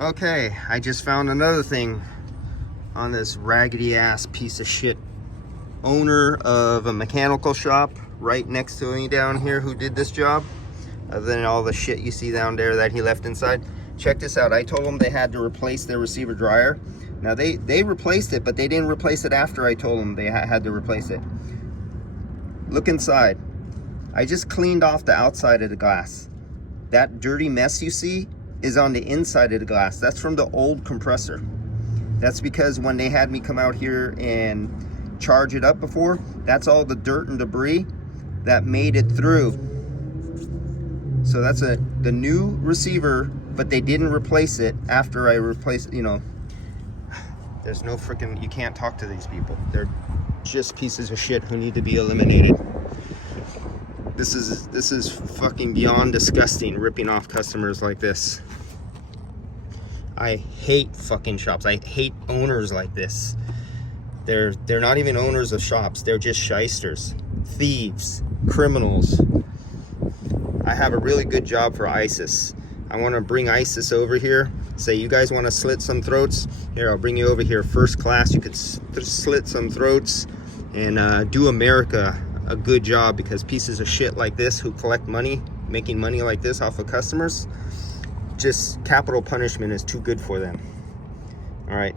Okay, I just found another thing on this raggedy ass piece of shit owner of a mechanical shop right next to me down here who did this job, other than all the shit you see down there that he left inside. Check this out. I told them they had to replace their receiver dryer. Now they replaced it, but they didn't replace it after I told them they had to replace it. Look inside. I just cleaned off the outside of the glass. That dirty mess you see is on the inside of the glass. That's from the old compressor. That's because when they had me come out here and charge it up before, that's all the dirt and debris that made it through. So that's the new receiver, but they didn't replace it after I replaced, you know. There's no freaking, you can't talk to these people. They're just pieces of shit who need to be eliminated. This is fucking beyond disgusting, ripping off customers like this. I hate fucking shops. I hate owners like this. They're not even owners of shops. They're just shysters, thieves, criminals. I have a really good job for ISIS. I want to bring ISIS over here. Say, you guys want to slit some throats? Here, I'll bring you over here first class. You could slit some throats and do America a good job, because pieces of shit like this who collect money, making money like this off of customers, just capital punishment is too good for them. All right.